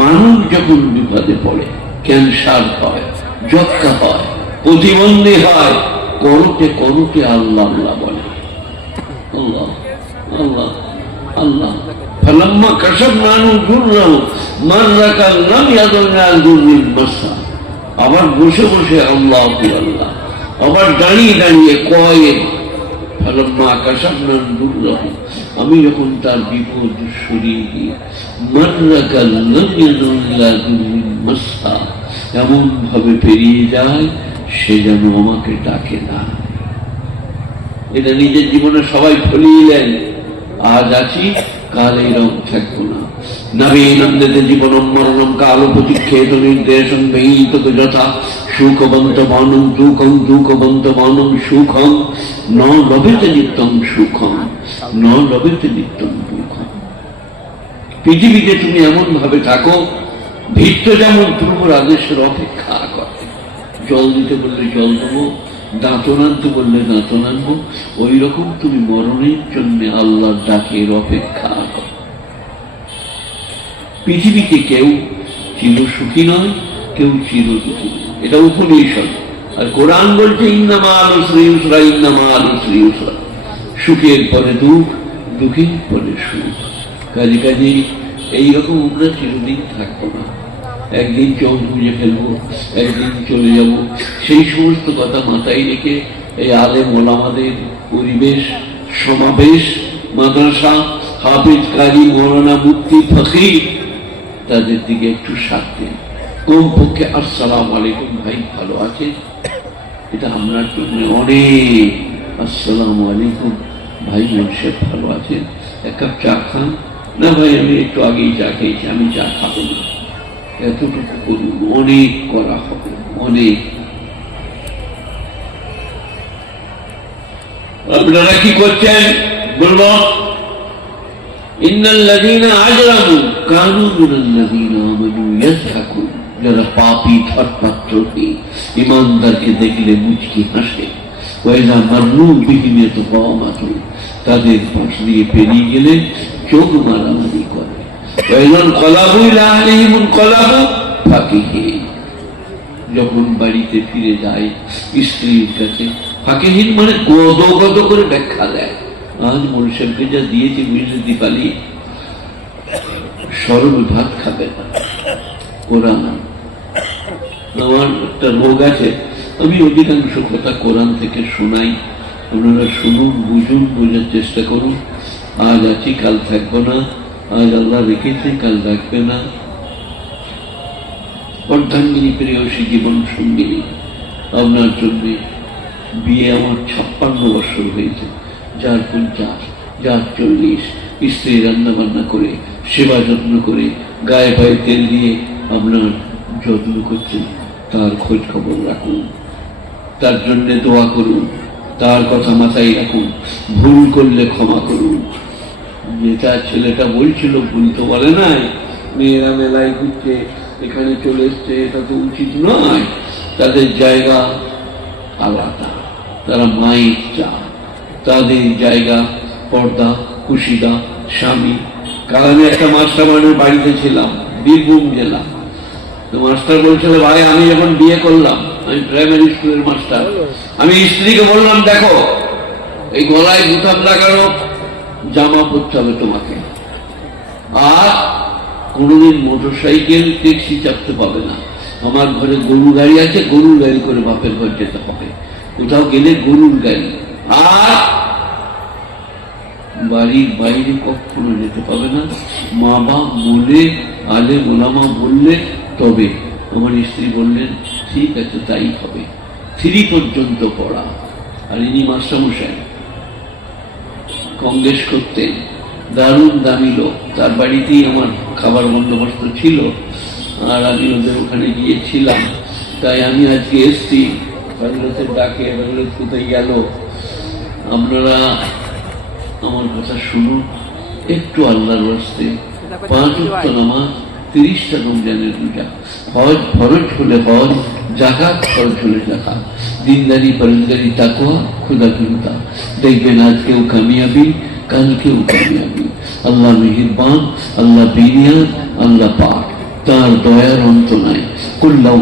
মানুষ যখন বিপদে পড়ে, ক্যান্সার হয়, যক্কা হয়, প্রতিবন্ধী হয়, করতে করতে আল্লাহ আল্লাহ বলে, আল্লাহ আল্লাহ আল্লাহ। ফালাম্মা কাশাফনা আনহু দুররাহু মাররা লাম ইয়াদুরনা দুররিন মাসা। আবার বসে বসে আল্লাহ আল্লাহ, আবার দাঁড়িয়ে দাঁড়িয়ে কয় ফালাম্মা কাশাফনা আনহু দুররাহু, আমি যখন তার বিপদ সরিয়ে দিই, মাররা লাম ইয়াদুরনা দুররিন মাসা, এমন ভাবে পেরিয়ে যায় সে যেন আমাকে ডাকে না। এটা নিজের জীবনে সবাই ফলিলেন, আজ আছি কাল এইরকম থাকবো না। নবীনন্দিত জীবনম মরণম কালো প্রতিক্ষেত নির্দেশম বেহিত যথা সুখবন্ত মানম দুঃখম দুঃখবন্ত মানম সুখম ন লভেতে নিত্যম সুখম ন লভেতে নিত্যম দুঃখম। পৃথিবীতে তুমি এমন ভাবে থাকো, ভিত্ত যেমন প্রভুর আদেশের অপেক্ষা করে। জল দিতে বললে জল দেবো, দাঁতন আনতে বললে দাঁতন আনবো, ওই রকম তুমি মরণের জন্য আল্লাহর ডাকের অপেক্ষা করো। পৃথিবীতে কেউ চির সুখী নয়, কেউ চির দুঃখী নয়, এটা উপনিষদ। আর কোরআন বলছে ইন্নামা আল উসরি ইউসরা, ইন্নামা আল উসরি ইউসরা। সুখের পরে দুঃখ, দুঃখের পরে সুখ। কাজে কাজে এইরকম আমরা চিরদিন থাকবো না। একদিন চোখ বুঝে ফেলবো, একদিন চলে যাব। সেই সমস্ত কথা মাথায় রেখে এই আলেম ওলামাদের পরিবেশ, সমাবেশ, মাদ্রাসা, হাফিজ, কারি, মৌলানা, মুফতি, ফকির, তাদের দিকে একটু সাথে কমপক্ষে আসসালামু আলাইকুম ভাই ভালো আছে, এটা আমরা জন্য অনেক। আসসালামু আলাইকুম ভাই মনসেব ভালো আছেন, এক কাপ চা খান না? ভাই আমি একটু আগেই চা খেয়েছি, আমি চা খাবো না। এতটুকু করুন, অনেক করা হবে, অনেক। আপনারা কি করছেন বলবো? ইন্নাল্লাযীনা আজরামু কানু মিনাল্লাযীনা আমানু ইয়াযহাকুন। যারা পাপী, ধর্মাত্রহী, ঈমানদারকে দেখলে মুচকি হাসে। ওয়া ইযা মাররু বিহিম ইয়াতাগামাতুন, তাদের পাশ দিয়ে পেরিয়ে গেলে চোখ মারামারি করে। যখন বাড়িতে ফিরে যায় স্ত্রীর কাছে, ফাঁকিহীন মানে গদ গদ করে ব্যাখ্যা দেয়। আজ মনুষ্যকে যা দিয়েছে বুঝলে দীপালি, সরল ভাত খাবে না। কোরআন, আমার একটা রোগ আছে, আমি অধিকাংশ কথা কোরআন থেকে শোনাই। আপনারা শুনুন, বুঝুন, বোঝার চেষ্টা করুন। আজ আছি কাল থাকবো না, আজ আল্লাহ রেখেছে কাল রাখবে না। অর্ধাঙ্গিনী প্রেয়সী জীবন সঙ্গিনী, আপনার জন্য বিয়ে আমার 56 বছর হয়েছে, যার 50, যার 40, স্ত্রী রান্না বান্না করে, সেবা যত্ন করে, গায়ে পায়ে তেল দিয়ে আপনার যত্ন করছেন। তার খোঁজ খবর রাখুন, তার জন্য দোয়া করুন, তার কথা মাথায় রাখুন। ভুল করলে ক্ষমা করুন। যেটা ছেলেটা বলছিল, ভুল তো বলে নাই, মেয়েরা মেলায় ঘুরতে এখানে চলে এসছে, এটা তো উচিত নয়। তাদের জায়গা আলাদা, তারা মায়ের চা, তাদের জায়গা পর্দা, কুশিদা, স্বামী। কারণ আমি একটা মাস্টার বাড়ির বাড়িতে ছিলাম, বীরভূম জেলা। তো মাস্টার বলছিল, ভাই আমি যখন বিয়ে করলাম, আমি প্রাইমারি স্কুলের মাস্টার, আমি স্ত্রীকে বললাম, দেখো এই গলায় বুতাম লাগানো জামা পরতে হবে তোমাকে, আর কোনোদিন মোটরসাইকেল ট্যাক্সি চাপতে পাবে না। আমার ঘরে গরু গাড়ি আছে, গরুর গাড়ি করে বাপের ঘর যেতে হবে, কোথাও গেলে গরুর গাড়ি। আর বাড়ির বাইরে কখনো যেতে পাবে না। মা বাপ বলে, আলে ওলামা বললে তবে। আমার স্ত্রী বললেন, ঠিক আছে তাই হবে। 3 পর্যন্ত পড়া। আর ইনি মাস্টারমশাই, কংগ্রেস করতেন, দারুণ দামি লোক। তার বাড়িতেই আমার খাবার বন্দোবস্ত ছিল, আর আমি ওদের ওখানে গিয়েছিলাম। তাই আমি আজকে এসছি হযরতের ডাকে। হযরত কোথায় গেল? আপনারা আমার কথা শুনুন একটু, আল্লাহর রাস্তে। 5 ওয়াক্ত নামাজ, 30টা রমজানের রোজা, হজ ফরজ হলে হজ, যাকাত ফরজ হলে যাকাত, দিনদারি, পরেজগারি, তাকওয়া, খুদাকুদা। দেখবেন আজকেও কামিয়াবি, কালকেও কামিয়াবি। আল্লাহ মেহেরবান, আল্লাহ বিনিয়াদ, আল্লাহ পাক। তার দয়ার অন্ত নাই। কুল্লাউ